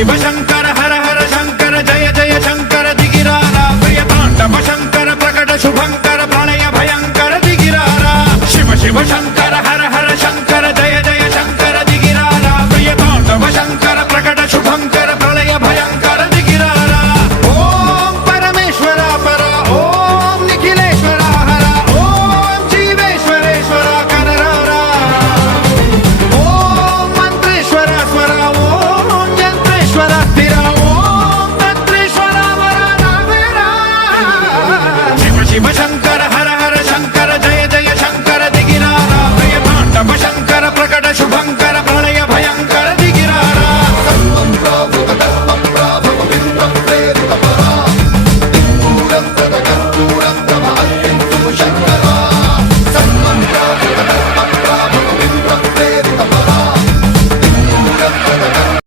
शिव शंकर हर हर शंकर जय जय शंकर दिगिरारा प्रिय तांडव शंकर प्रकट शुभंकर प्रणय भयंकर दिगिरारा शिव शिव शंकर